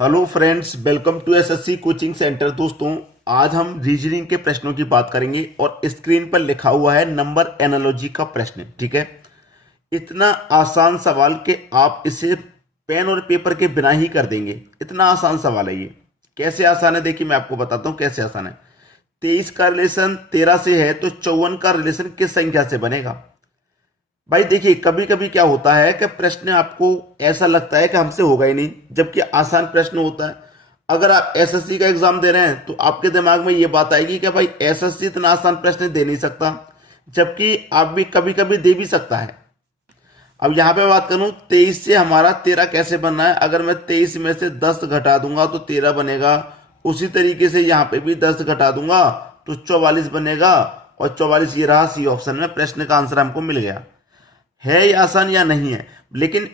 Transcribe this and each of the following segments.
Hello friends, welcome to SSC coaching centre. दोस्तों, आज हम रीजनिंग के प्रश्नों की बात करेंगे और स्क्रीन पर लिखा हुआ है नंबर एनालॉजी का प्रश्न। ठीक है, इतना आसान सवाल कि आप इसे पेन और पेपर के बिना ही कर देंगे। इतना आसान सवाल है ये। कैसे आसान है, देखिए मैं आपको बताता हूं कैसे आसान है। 23 का रिलेशन 13 से है तो 54 का रिलेशन किस संख्या से बनेगा? भाई देखिए, कभी कभी क्या होता है कि प्रश्न आपको ऐसा लगता है कि हमसे होगा ही नहीं, जबकि आसान प्रश्न होता है। अगर आप एसएससी का एग्जाम दे रहे हैं तो आपके दिमाग में ये बात आएगी कि भाई एसएससी इतना आसान प्रश्न दे नहीं सकता, जबकि आप भी कभी कभी दे भी सकता है। अब यहां पे बात करूं, 23 से हमारा 13 कैसे बनना है। अगर मैं 23 में से 10 घटा दूंगा तो 13 बनेगा। उसी तरीके से यहां पे भी 10 घटा दूंगा तो 44 बनेगा। और 44 ये रहा सी ऑप्शन में, प्रश्न का आंसर हमको मिल गया। है ये आसान या नहीं है? लेकिन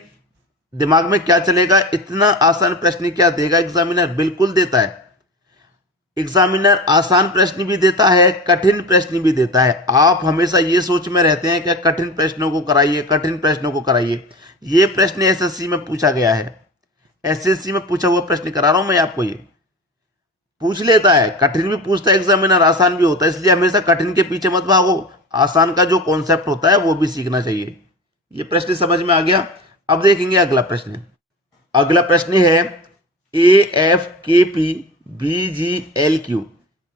दिमाग में क्या चलेगा, इतना आसान प्रश्न क्या देगा एग्जामिनर? बिल्कुल देता है। एग्जामिनर आसान प्रश्न भी देता है, कठिन प्रश्न भी देता है। आप हमेशा ये सोच में रहते हैं कि कठिन प्रश्नों को कराइए, कठिन प्रश्नों को कराइए। ये प्रश्न एसएससी में पूछा गया है। एसएससी में पूछा हुआ प्रश्न करा रहा हूं मैं आपको। ये पूछ लेता है, कठिन भी पूछता है एग्जामिनर, आसान भी होता है। इसलिए हमेशा कठिन के पीछे मत भागो, आसान का जो कॉन्सेप्ट होता है वो भी सीखना चाहिए। ये प्रश्न समझ में आ गया। अब देखेंगे अगला प्रश्न। अगला प्रश्न है A F K P B G L Q,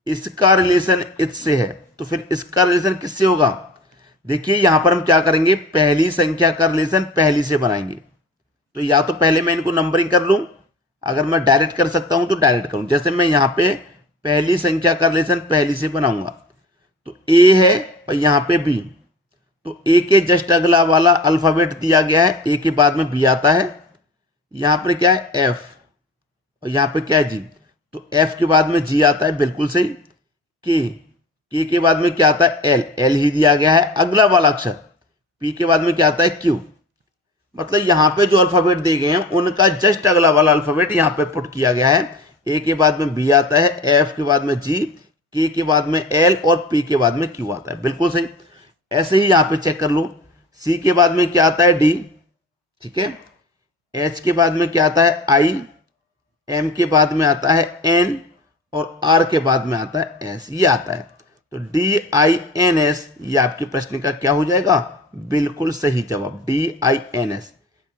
इसका रिलेशन इससे है तो फिर इसका रिलेशन किससे होगा? देखिए यहां पर हम क्या करेंगे, पहली संख्या का रिलेशन पहली से बनाएंगे। तो या तो पहले मैं इनको नंबरिंग कर लूं, अगर मैं डायरेक्ट कर सकता हूं तो डायरेक्ट करूं। जैसे मैं यहां पे पहली संख्या का रिलेशन पहली से बनाऊंगा, तो ए है और यहां पे बी। तो ए के जस्ट अगला वाला अल्फाबेट दिया गया है, ए के बाद में बी आता है। यहां पर क्या है, एफ, और यहां पे क्या है, जी। तो एफ के बाद में जी आता है, बिल्कुल सही। के के बाद में क्या आता है, एल, एल ही दिया गया है अगला वाला अक्षर। पी के बाद में क्या आता है, क्यू। मतलब यहां पे जो अल्फाबेट दिए गए हैं उनका जस्ट अगला वाला अल्फाबेट यहां पे पुट किया गया है। ए के बाद में बी आता है, एफ के बाद में जी, के बाद में एल और पी के बाद में क्यू आता है, बिल्कुल सही। ऐसे ही यहां पे चेक कर लो, सी के बाद में क्या आता है, डी। ठीक है, एच के बाद में क्या आता है, आई, एम के बाद में आता है एन, और आर के बाद में आता है एस, ये आता है। तो डी आई एन एस, ये आपके प्रश्न का क्या हो जाएगा, बिल्कुल सही जवाब, D I N S.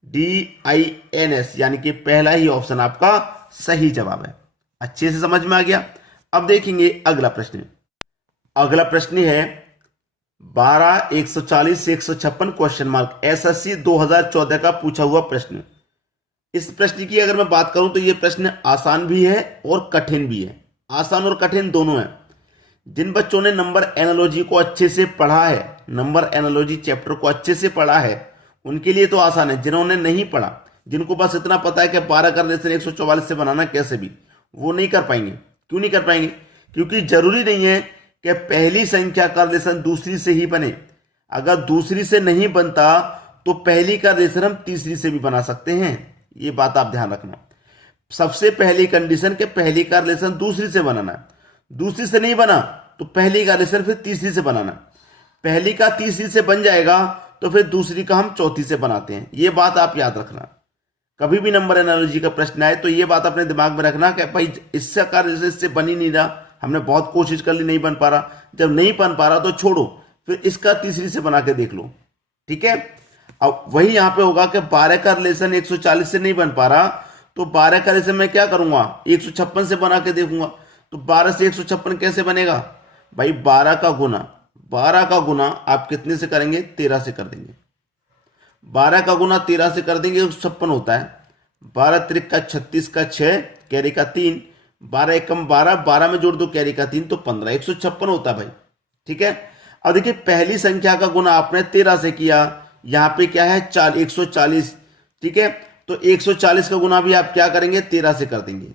D I N S यानी कि पहला ही ऑप्शन आपका सही जवाब है। अच्छे से समझ में आ गया। अब देखेंगे अगला प्रश्न। अगला प्रश्न है 12 140 से 156 क्वेश्चन मार्क, एसएससी 2014 का पूछा हुआ प्रश्न। इस प्रश्न की अगर मैं बात करूं तो यह प्रश्न आसान भी है और कठिन भी है। आसान और कठिन दोनों है। जिन बच्चों ने नंबर एनालॉजी को अच्छे से पढ़ा है, नंबर एनालॉजी चैप्टर को अच्छे से पढ़ा है, उनके लिए तो आसान है। जिन्होंने नहीं पढ़ा, जिनको बस इतना पता है कि 12 का रिलेशन 144 से बनाना कैसे भी, वो नहीं कर पाएंगे। क्यों नहीं कर पाएंगे? क्योंकि जरूरी नहीं है कि पहली संख्या का रिलेशन दूसरी से ही बने। अगर दूसरी से नहीं बनता तो पहली का रिलेशन हम तीसरी से भी बना सकते हैं। ये बात आप ध्यान रखना। सबसे पहली कंडीशन के पहली का रिलेशन दूसरी से बनाना है। दूसरी से नहीं बना तो पहली का रिलेशन फिर तीसरी से बनाना। पहली का तीसरी से बन जाएगा तो फिर दूसरी का हम चौथी से बनाते हैं। ये बात आप याद रखना। कभी भी नंबर एनालॉजी का प्रश्न आए तो ये बात अपने दिमाग में रखना कि भाई इससे का रिलेशन इससे बन ही नहीं रहा, हमने बहुत कोशिश कर ली, नहीं बन पा रहा। जब नहीं बन पा रहा तो छोड़ो, फिर इसका तीसरी से बना के देख लो। ठीक है, अब वही यहां पे होगा कि 12 का रिलेशन 140 से नहीं बन पा रहा, तो 12 का रिलेशन मैं क्या करूंगा, 156 से बना के देखूंगा। तो 12 से 156 कैसे बनेगा भाई, 12 का गुना, 12 का गुना आप कितने से करेंगे, 13 से कर देंगे। 12 का गुना 13 से कर देंगे, 156 होता है। 12 त्रिक का 36 का 6, कैरी का 3, 12 एकम 12, 12 में जोड़ दो कैरी का 3 तो 15, 156 होता है भाई। ठीक है, अब देखिए पहली संख्या का गुना आपने 13 से किया, यहां पे क्या है 140। ठीक है, तो 140 का गुना भी आप क्या करेंगे, 13 से कर देंगे।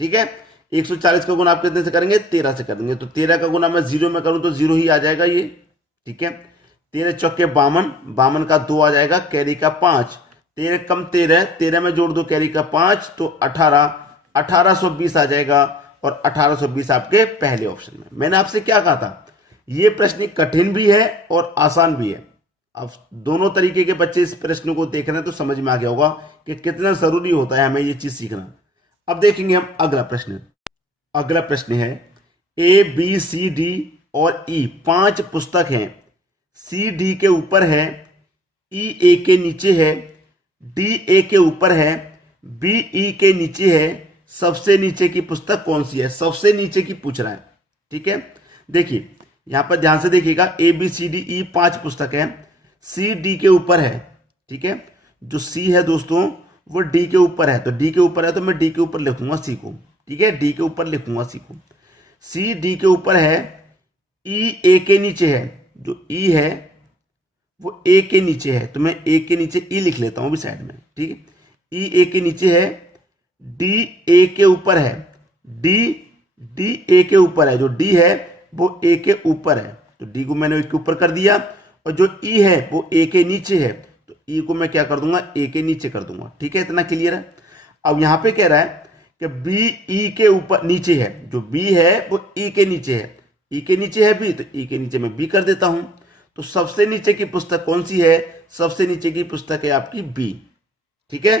ठीक है, 140 का गुना आप कितने से करेंगे, 13 से कर देंगे। तो 13 का गुना मैं 0 में करूं तो 0 ही आ जाएगा ये। ठीक है, 13 चौके 52, 52 का 2 आ जाएगा, कैरी का 5, 13 कम 13, 13 में जोड़ दो कैरी का 5 तो 18, 1820 आ जाएगा। और 1820 आपके पहले ऑप्शन में। मैंने आपसे क्या कहा था, ये प्रश्न कठिन भी है और आसान भी है। अब दोनों तरीके के बच्चे इस प्रश्न को देख रहे हैं तो समझ में आ गया होगा कि कितना जरूरी होता है हमें ये चीज सीखना। अब देखेंगे हम अगला प्रश्न। अगला प्रश्न है ए बी सी डी और ई 5 पुस्तक हैं। सी डी के ऊपर है, ई ए के नीचे है, डी ए के ऊपर है, बी ई के नीचे है। सबसे नीचे की पुस्तक कौन सी है? सबसे नीचे की पूछ रहा है। ठीक है, देखिए यहां पर ध्यान से देखिएगा, A B C D E 5 पुस्तक है, सी डी के ऊपर है। ठीक है, जो सी है दोस्तों वो डी के ऊपर है, तो डी के ऊपर है तो मैं डी के ऊपर लिखूंगा सी को। ठीक है, डी के ऊपर लिखूंगा सी को। सी डी के ऊपर है, ई ए के नीचे है, जो ई है वो ए के नीचे है, तो मैं ए के नीचे ई लिख लेता हूं अभी साइड में। ठीक है, ई ए के नीचे है, डी ए के ऊपर है, डी ए के ऊपर है, जो डी है वो ए के ऊपर है, तो डी को मैंने ए के ऊपर कर दिया, और जो ई है वो ए के नीचे है, तो ई को मैं क्या कर दूंगा? ए के नीचे कर दूंगा। ठीक है, इतना क्लियर है। अब यहां पे कह रहा है कि बी ई के ऊपर नीचे है, जो बी है वो ई के नीचे है, ई के नीचे है बी, तो ई के नीचे मैं बी कर देता हूं। तो सबसे नीचे की पुस्तक कौन सी है? सबसे नीचे की पुस्तक है आपकी बी। ठीक है,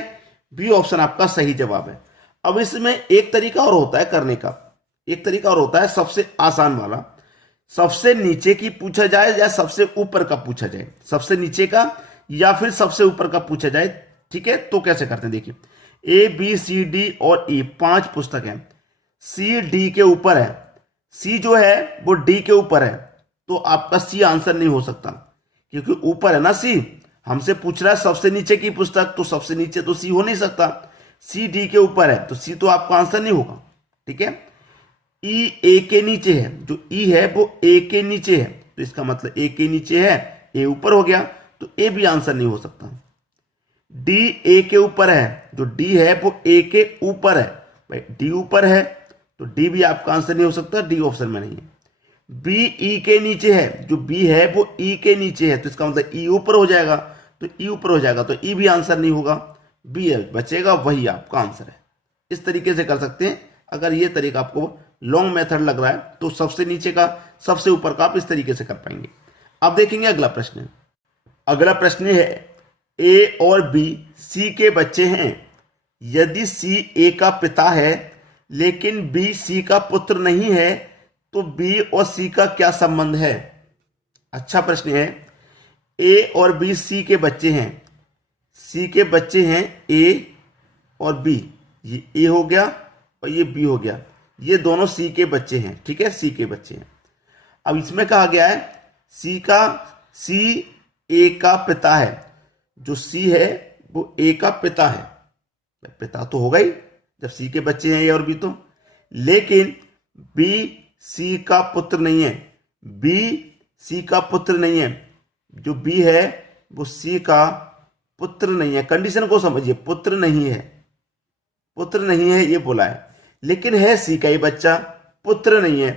बी ऑप्शन आपका सही जवाब है। अब इसमें एक तरीका और होता है करने का, एक तरीका और होता है सबसे आसान वाला। सबसे नीचे की पूछा जाए या सबसे ऊपर का पूछा जाए, सबसे नीचे का या फिर सबसे ऊपर का पूछा जाए। ठीक है, तो कैसे करते हैं देखिए, ए बी सी डी और ई 5 पुस्तक हैं। सी डी के ऊपर है, सी जो है वो डी के ऊपर है, तो आपका सी आंसर नहीं हो सकता, क्योंकि ऊपर है ना सी। हमसे पूछ रहा है सबसे नीचे की पुस्तक, तो सबसे नीचे तो सी हो नहीं सकता। सी डी के ऊपर है तो सी तो आपका आंसर नहीं होगा। ठीक है, ई ए के नीचे है, जो ई है वो ए के नीचे है, तो इसका मतलब ए के नीचे है, ए ऊपर हो गया, तो ए भी आंसर नहीं हो सकता। डी ए के ऊपर है, जो डी है वो ए के ऊपर है, भाई डी ऊपर है तो डी भी आपका आंसर नहीं हो सकता, डी ऑप्शन में नहीं है। बी ई के नीचे है, जो बी है वो ई के नीचे है, तो इसका मतलब ई ऊपर हो जाएगा, तो ई ऊपर हो जाएगा, तो ई भी आंसर नहीं होगा, बी बचेगा, वही आपका आंसर है। इस तरीके से कर सकते हैं। अगर ये तरीका आपको लॉन्ग मेथड लग रहा है तो सबसे नीचे का सबसे ऊपर का आप इस तरीके से कर पाएंगे। अब देखेंगे अगला प्रश्न। अगला प्रश्न है ए और बी सी के बच्चे हैं। यदि सी ए का पिता है लेकिन बी सी का पुत्र नहीं है, तो बी और सी का क्या संबंध है? अच्छा प्रश्न है। ए और बी सी के बच्चे हैं, सी के बच्चे हैं ए और बी, ये ए हो गया और ये बी हो गया, ये दोनों सी के बच्चे हैं। ठीक है, सी के बच्चे हैं। अब इसमें कहा गया है सी ए का पिता है, जो सी है वो ए का पिता है, पिता तो होगा ही जब सी के बच्चे हैं ए और बी तो, लेकिन बी सी का पुत्र नहीं है, बी सी का पुत्र नहीं है, जो बी है वो सी का पुत्र नहीं है। कंडीशन को समझिए, पुत्र नहीं है, पुत्र नहीं है ये बोला है, लेकिन है सी का ही बच्चा, पुत्र नहीं है।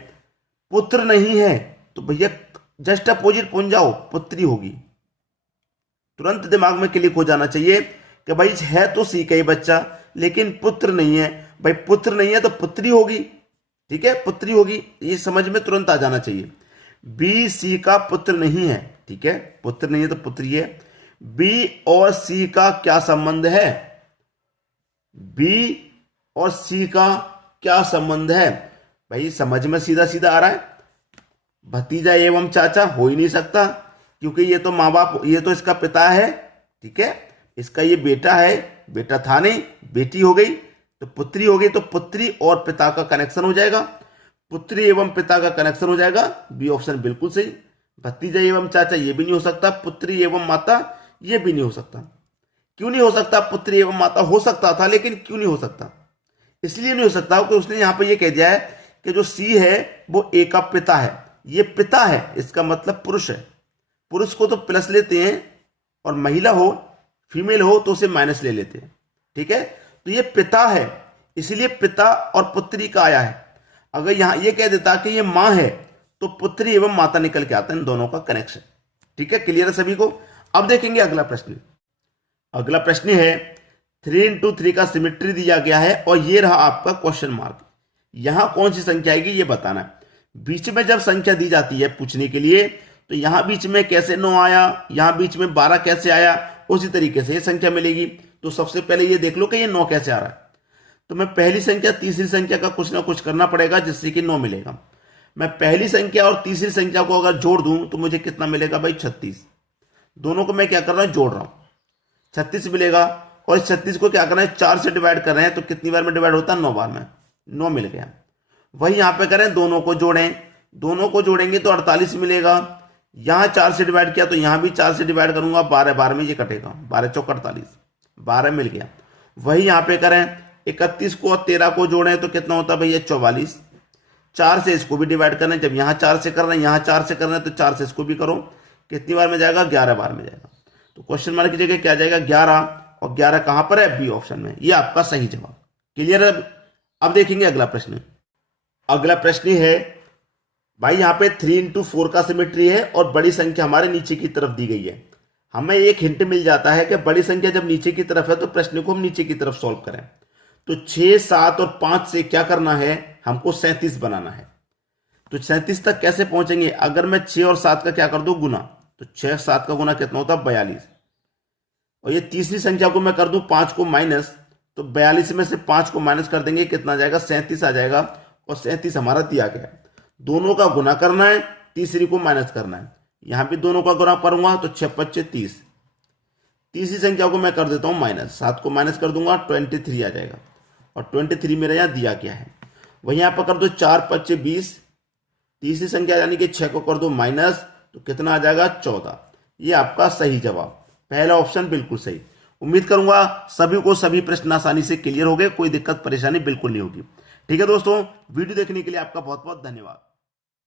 पुत्र नहीं है तो भैया जस्ट अपोजिट पहुंच जाओ, पुत्री होगी। तुरंत दिमाग में क्लिक हो जाना चाहिए कि भाई है तो सी का ही बच्चा लेकिन पुत्र नहीं है, भाई पुत्र नहीं है तो पुत्री होगी। ठीक है, पुत्री होगी, ये समझ में तुरंत आ जाना चाहिए। बी सी का पुत्र नहीं है, ठीक है, पुत्र नहीं है तो पुत्री है। बी और सी का क्या संबंध है? बी और सी का क्या संबंध है? भाई समझ में सीधा सीधा आ रहा है, भतीजा एवं चाचा हो ही नहीं सकता, क्योंकि ये तो माँ बाप, ये तो इसका पिता है। ठीक है, इसका ये बेटा है, बेटा था नहीं, बेटी हो गई तो पुत्री हो गई, तो पुत्री और पिता का कनेक्शन हो जाएगा, पुत्री एवं पिता का कनेक्शन हो जाएगा। बी ऑप्शन बिल्कुल सही। भतीजा एवं चाचा ये भी नहीं हो सकता, पुत्री एवं माता ये भी नहीं हो सकता। क्यों नहीं हो सकता? पुत्री एवं माता हो सकता था, लेकिन क्यों नहीं हो सकता? इसलिए नहीं हो सकता कि उसने यहां पर यह कह दिया है कि जो सी है वो ए का पिता है, ये पिता है, इसका मतलब पुरुष है। पुरुष को तो प्लस लेते हैं और महिला हो, फीमेल हो तो उसे माइनस ले लेते हैं। ठीक है, तो ये पिता है, इसलिए पिता और पुत्री का आया है। अगर यहां ये कह देता कि ये मां है तो पुत्री एवं माता निकल के आता है, इन दोनों का कनेक्शन। ठीक है, क्लियर है सभी को? अब देखेंगे अगला प्रश्न। अगला प्रश्न है 3 into 3 का सिमेट्री दिया गया है और ये रहा आपका क्वेश्चन मार्क। यहां कौन सी संख्या आएगी ये बताना है। बीच में जब संख्या दी जाती है पूछने के लिए, तो यहां बीच में कैसे 9 आया, यहां बीच में 12 कैसे आया, उसी तरीके से ये संख्या मिलेगी। तो सबसे पहले ये देख लो कि ये 9 कैसे आ रहा है। तो मैं पहली संख्या तीसरी संख्या का कुछ ना कुछ करना पड़ेगा जिससे कि 9 मिलेगा। मैं पहली संख्या और तीसरी संख्या को अगर जोड़ दूं तो मुझे कितना मिलेगा भाई 36। दोनों को मैं क्या कर रहा हूं, जोड़ रहा हूं, 36 मिलेगा। और इस 36 को क्या करना है, 4 से डिवाइड कर रहे हैं तो कितनी बार में डिवाइड होता है, 9 बार में, 9 मिल गया। वही यहां पे करें, दोनों को जोड़ें, दोनों को जोड़ेंगे तो 48 मिलेगा। यहां 4 से डिवाइड किया तो यहां भी 4 से डिवाइड करूंगा, 12 12 में ये कटेगा, 12 चौक 48, 12 मिल गया। वही यहां पे करें, 31 को और 13 को जोड़ें तो कितना होता है भैया 44। 4 से इसको भी डिवाइड करना है, जब यहां 4 से कर रहे हैं, यहां 4 से कर रहे हैं तो 4 से इसको भी करो, कितनी बार में जाएगा, 11 बार में जाएगा। तो क्वेश्चन मार्क की जगह क्या जाएगा, 11। और 11 कहां पर है, बी ऑप्शन में, ये आपका सही जवाब। क्लियर है। अब देखेंगे अगला प्रश्न। अगला प्रश्न है भाई, यहां पे 3 into 4 का सिमेट्री है और बड़ी संख्या हमारे नीचे की तरफ दी गई है। हमें एक हिंट मिल जाता है कि बड़ी संख्या जब नीचे की तरफ है तो प्रश्न को हम नीचे की तरफ सॉल्व करें। तो 6, 7 और 5 से क्या करना है, हमको 37 बनाना है। तो 37 तक कैसे पहुंचेंगे, अगर मैं 6 और 7 का क्या कर दूं, गुना, तो 6 7 का गुना कितना होता है, 42। और ये तीसरी संख्या को मैं कर दूं 5 को माइनस, तो 42 में से 5 को माइनस कर देंगे, कितना जाएगा, 37 आ जाएगा। और 37 हमारा दिया गया। दोनों का गुना करना है, तीसरी को माइनस करना है। यहां भी दोनों का गुना करूंगा तो 6 5 30। तीसरी संख्या को मैं कर देता हूं माइनस, 7 को माइनस कर दूंगा, 23 आ जाएगा। और 23 मेरा यहां दिया गया है। वहीं यहां पर कर दो 4 5 20। तीसरी संख्या यानी कि 6 को कर दो माइनस, तो कितना आ जाएगा, 14। ये आपका सही जवाब, पहला ऑप्शन बिल्कुल सही। उम्मीद करूंगा सभी को सभी प्रश्न आसानी से क्लियर हो गए, कोई दिक्कत परेशानी बिल्कुल नहीं होगी। ठीक है दोस्तों, वीडियो देखने के लिए आपका बहुत बहुत धन्यवाद।